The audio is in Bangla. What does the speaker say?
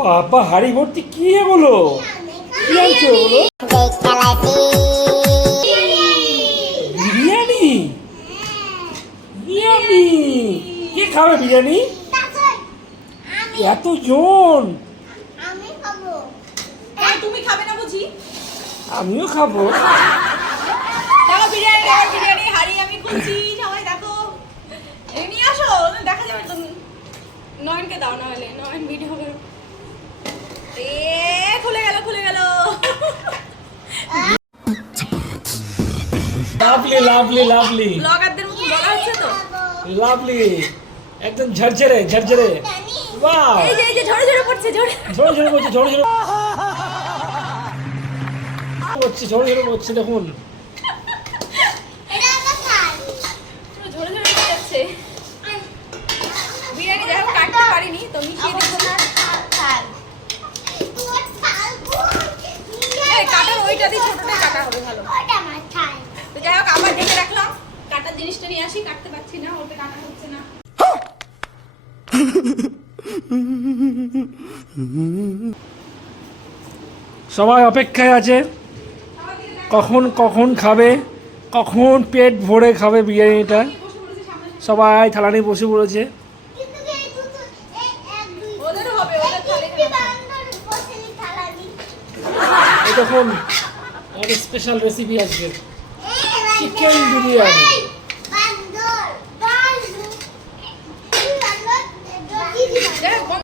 বাবা হাড়ি ভর্তি কি এগুলো? কি আছে এগুলো? বিরিয়ানি। বিরিয়ানি কে খাবে বিরিয়ানি? এতজন? তুমি খাবে না বুঝি? আমিও খাবো। দেখো বিরিয়ানি, বিরিয়ানি হাড়ি আমি খুলছি, সবাই দেখো। নিয়ে আসো, দেখা যাবে তো। নয়নকে দাও না হলে, নয়ন ভিডিও করো। খুলে গেল, খুলে গেল। লাভলি লাভলি লাভলি ব্লগারদের মতো বলা হচ্ছে তো। লাভলি একদম ঝরঝরে ঝরঝরে। ওয়াও এই যে ঝরে ঝরে পড়ছে, ঝরে ঝরে ঝরে পড়ছে, ঝরে ঝরে পড়ছে, ঝরে ঝরে পড়ছে। দেখুন ঝরে ঝরে পড়ে যাচ্ছে। বিরিয়ানি যাই হোক কাটতে পারিনি তো মিশিয়ে দিচ্ছি। কাটার ওইটা দিয়ে ছোটটাই কাটা হবে ভালো। তো যাই হোক আবার ঢেকে রাখলাম, কাটার জিনিসটা নিয়ে আসি। কাটতে পারছি না, ওটা কাটা হচ্ছে না। সবাই অপেক্ষায় আছে কখন কখন খাবে, কখন পেট ভরে খাবে বিরিয়ানিটা। সবাই থালা নিয়ে বসে পড়েছে। ওদেরও হবে, ওদের এই দেখুন আমাদের স্পেশাল রেসিপি আজকে চিকেন বিরিয়ানি।